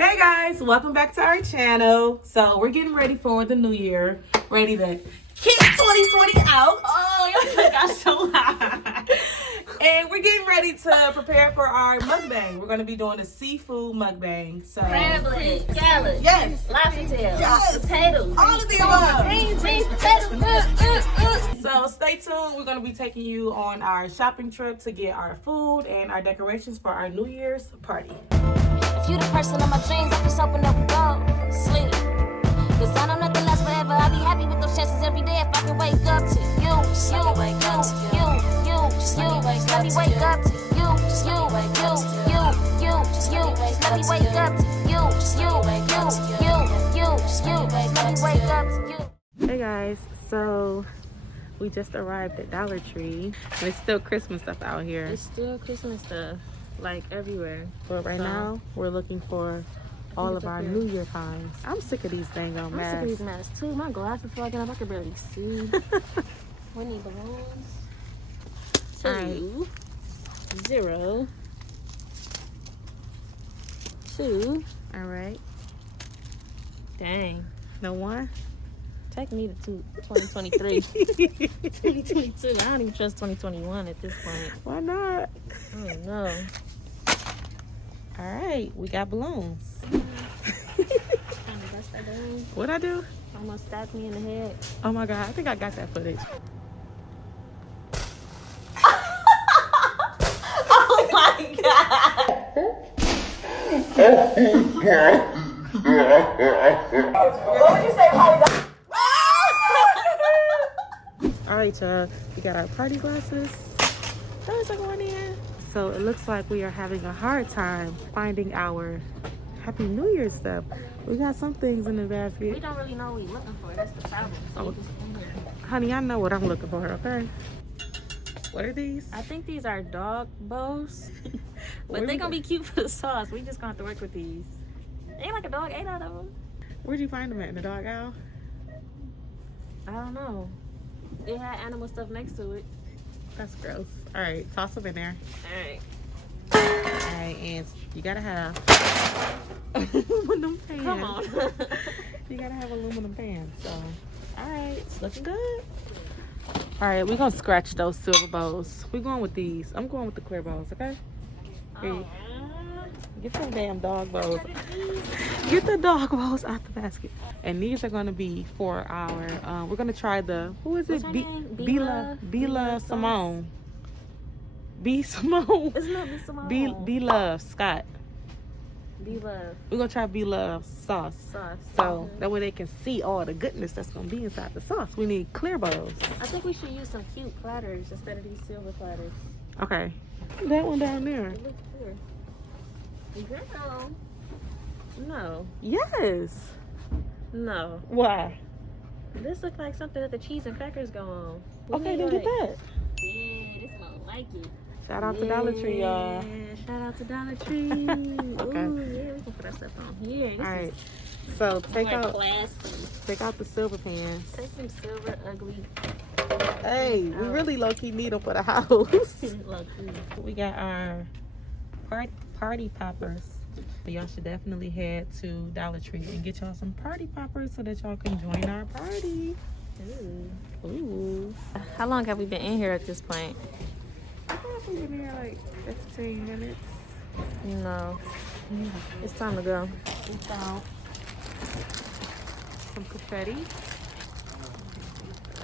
Hey guys, welcome back to our channel. So we're getting ready for the new year, ready to kick 2020 out. Oh, y'all got so high. And we're getting ready to prepare for our mukbang. We're going to be doing a seafood mukbang. So crab legs, scallops, yes, lobster tails, yes, potatoes, all of the above. Beans, potatoes. So stay tuned. We're going to be taking you on our shopping trip to get our food and our decorations for our New Year's party. If you the person of my dreams, I just open up and go sleep. Cause I know nothing lasts forever. I'll be happy with those chances every day if I can wake up to you. Let me wake up to you. Let me wake up to you. Let me wake up to you. Hey guys, so we just arrived at Dollar Tree. It's still Christmas stuff out here. It's still Christmas stuff, like everywhere. But right now, we're looking for all of our New Year finds. I'm sick of these dang on masks. I'm sick of these masks too. My glasses fogging up. I can barely see. We need balloons. 2, 0, 2. All right. Dang. No one? Take me to 2023. 2022. I don't even trust 2021 at this point. Why not? I don't know. All right, we got balloons. What'd I do? Almost stabbed me in the head. Oh my God, I think I got that footage. Oh my God. What would you say, Holly? All right, y'all, we got our party glasses. There's like one in. So it looks like we are having a hard time finding our Happy New Year stuff. We got some things in the basket. We don't really know what we're looking for. That's the problem. So Oh. just in here. Honey, I know what I'm looking for, okay? What are these? I think these are dog bows. Where But they're we going to be cute for the sauce. We just going to have to work with these. Ain't like a dog ate out of them. Where'd you find them at? In the dog aisle? I don't know. It had animal stuff next to it. That's gross. All right, toss them in there. Alright. All right, and you gotta have aluminum pans. Come on. You gotta have aluminum pans. So, all right, it's looking good. All right, we're gonna scratch those silver bowls. We're going with these. I'm going with the clear bowls, okay? Here you- Get some damn dog bowls. Get the dog bowls out the basket. And these are gonna be for our. We're gonna try the. Who is it? What's her name? Bila Simone. B Simone. It's not Miss Simone. B Love Scott. Be love. We're gonna try B Love sauce. Sauce. So that way they can see all the goodness that's gonna be inside the sauce. We need clear bowls. I think we should use some cute platters instead of these silver platters. Okay. That one down there. It looks clear. Girl. No. Yes. No. Why? This looks like something that the cheese and crackers go on. We Okay, need, then get that. Yeah, this smells like it. Shout out to Dollar Tree, y'all. Yeah, shout out to Dollar Tree. Okay. Ooh, yeah, we can put our stuff on here. This All right. is So take more out classy. the silver pans. Take some silver ugly. Hey, we out. really low key need them for the house. Look, We got our party poppers. So y'all should definitely head to Dollar Tree and get y'all some party poppers so that y'all can join our party. Ooh. how long have we been in here at this point? I thought we been here like 15 minutes. No. It's time to go. We found some confetti.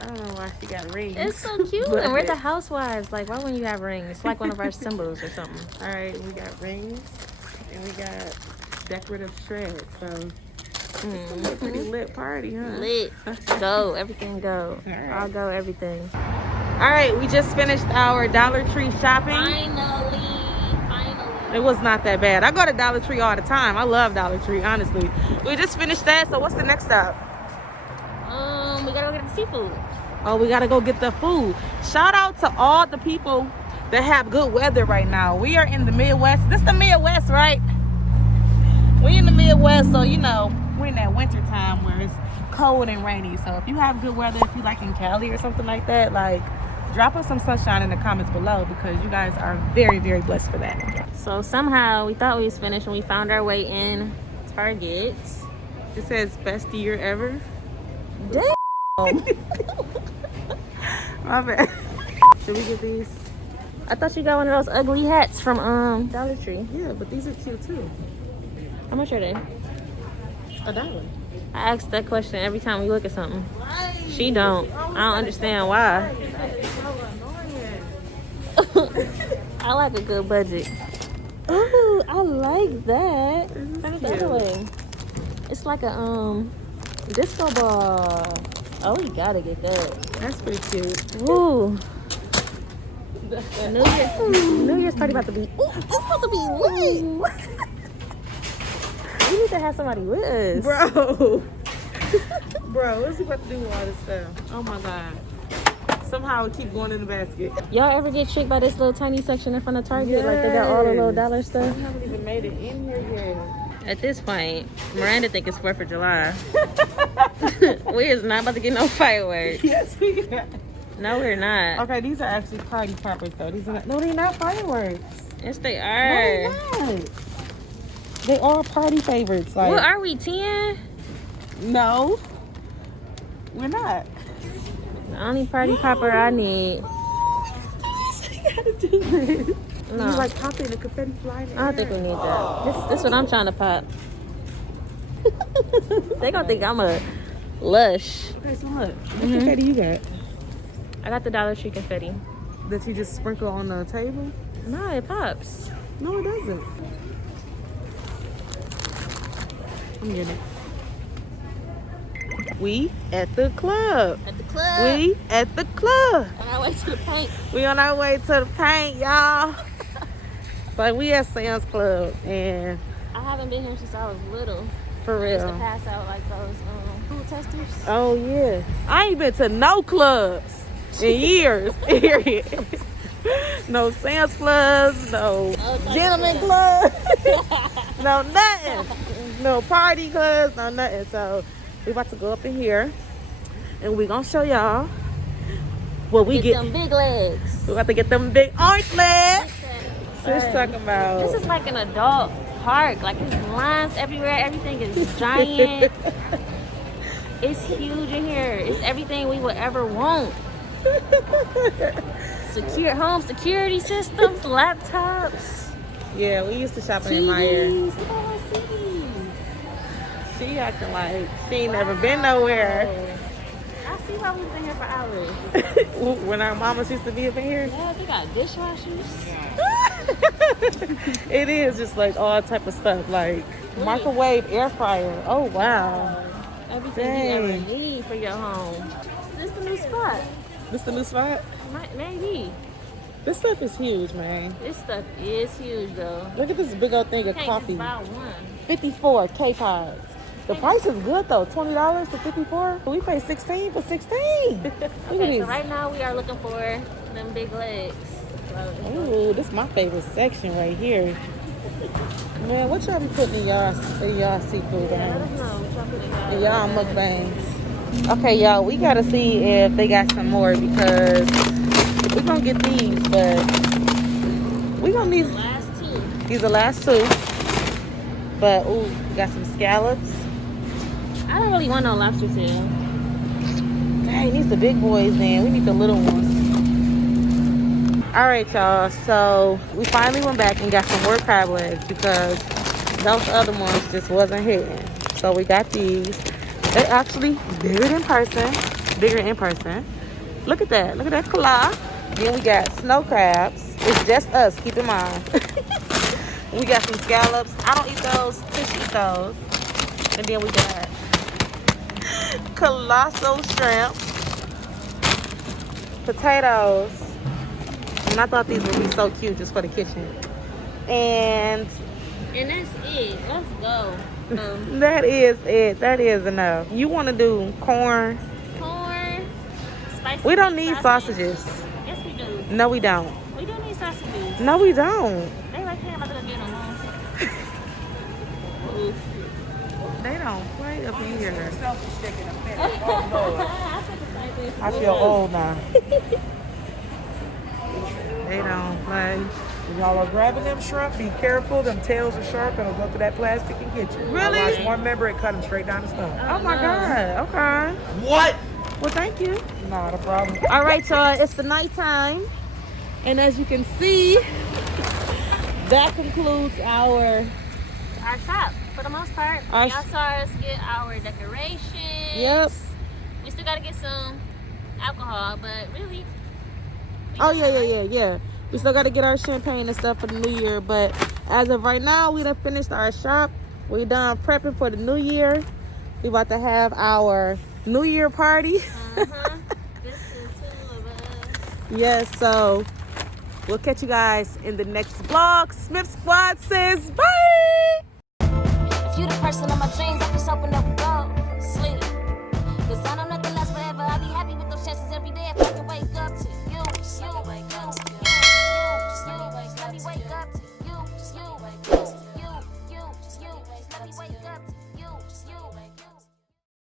I don't know why she got rings. It's so cute. And we're the housewives. Like, why wouldn't you have rings? It's like one of our symbols or something. All right, we got rings and we got decorative shreds. So it's a pretty lit party, huh? Lit. Go. Everything go. All right. I'll go everything. All right, we just finished our Dollar Tree shopping. Finally. It was not that bad. I go to Dollar Tree all the time. I love Dollar Tree, honestly. We just finished that, so what's the next step? We gotta go get the seafood. Oh, we gotta go get the food. Shout out to all the people that have good weather right now. We are in the Midwest. This the Midwest, right? We in the Midwest, so you know, we're in that winter time where it's cold and rainy. So if you have good weather, if you like in Cali or something like that, like drop us some sunshine in the comments below because you guys are very, very blessed for that. So somehow we thought we was finished and we found our way in Target. It says best year ever. Damn. My bad. Should we get these? I thought you got one of those ugly hats from Dollar Tree. Yeah, but these are cute too. How much are they? $1. I ask that question every time we look at something. She don't. I don't understand why. I like a good budget. Ooh, I like that. Turn it the other way. It's like a disco ball. Oh, we gotta get that. That's pretty cute. Ooh. New Year's party about to be. Ooh, it's about to be lit. We need to have somebody with us. Bro. Bro, what's he about to do with all this stuff? Oh my God. Somehow it keep going in the basket. Y'all ever get tricked by this little tiny section in front of Target? Like they got all the little dollar stuff? We haven't even made it in here yet. At this point, Miranda think it's 4th of July. We is not about to get no fireworks. Yes, we got. No, we're not. Okay, these are actually party poppers though. These are not, no, they're not fireworks. Yes, they No, are. they're not. They are party favorites. Like, What are we, 10? no, we're not. The only party popper I need. You gotta do this. No. You like popping the confetti flying in I don't think we need that. This what I'm trying to pop. They gonna think I'm a lush. Okay, so look. What confetti you got? I got the Dollar Tree confetti. That you just sprinkle on the table? No, it pops. No, it doesn't. I'm getting it. We at the club. At the club. We at the club. On our way to the paint. We on our way to the paint, y'all. But we at Sam's Club, and I haven't been here since I was little. for I used to real. pass out like those food testers. Oh yeah. I ain't been to no clubs in years. Period. No Sam's Clubs, no gentleman clubs, no nothing. No party clubs, no nothing. So we about to go up in here and we gonna show y'all what we get. Them big legs. We about to get them big orange legs. Just talking This about. is like an adult park. Like there's lines everywhere. Everything is giant. It's huge in here. It's everything we would ever want. Secure home security systems, laptops, Yeah, we used to shop in Meyer. TVs. Look at all those TVs. She acting like she ain't never been nowhere. I see why we've been here for hours. When our mamas used to be up in here. Yeah, they got dishwashers. It is just like all type of stuff, like microwave, air fryer. Oh wow. Everything Dang. you ever need for your home. This the new spot. This the new spot? Maybe. This stuff is huge, man. This stuff is huge though. Look at this big old thing of Can't coffee. just buy one. 54 K-Pods. The price is good though. $20 for 54. We pay 16 for 16. Look at Okay, these. so right now we are looking for them big legs. Ooh, this is my favorite section right here. Man, what y'all be putting in y'all seafood? Let us know what y'all put in And y'all mukbangs. Okay, y'all, we gotta see if they got some more because we're gonna get these, but we gonna need last two. these are the last two. But ooh, we got some scallops. I don't really want no lobster tail. Dang, these the big boys then. We need the little ones. All right, y'all. So we finally went back and got some more crab legs because those other ones just wasn't hitting. So we got these. They're actually bigger in person. Bigger in person. Look at that. Look at that claw. Then we got snow crabs. It's just us, keep in mind. We got some scallops. I don't eat those. Tish eat those. And then we got colossal shrimp. Potatoes. And I thought these would be so cute just for the kitchen. And that's it. Let's go. that is it. That is enough. You want to do corn? Corn. Spicy. We don't need sausages. Yes, we do. No, we don't. We do need sausages. No, we don't. They right here. I'm not gonna get them on. They don't play up in here. I I feel old now. They don't play. When y'all are grabbing them shrimp, be careful. Them tails are sharp and it'll go through that plastic and get you. Really? I watched one member, it cut him straight down the stomach. Oh my God. Okay. What? Well, thank you. Not a problem. All right, y'all. It's the nighttime, and as you can see, that concludes our shop for the most part. Our Y'all saw us get our decorations. Yep. We still gotta get some alcohol, but really. Oh yeah. We still got to get our champagne and stuff for the new year, but as of right now, we done finished our shop. We done prepping for the new year. We about to have our New Year party. Uh-huh. This is two of us. Yes, so we'll catch you guys in the next vlog. Smith Squad says bye. If you the person of my dreams, I just open up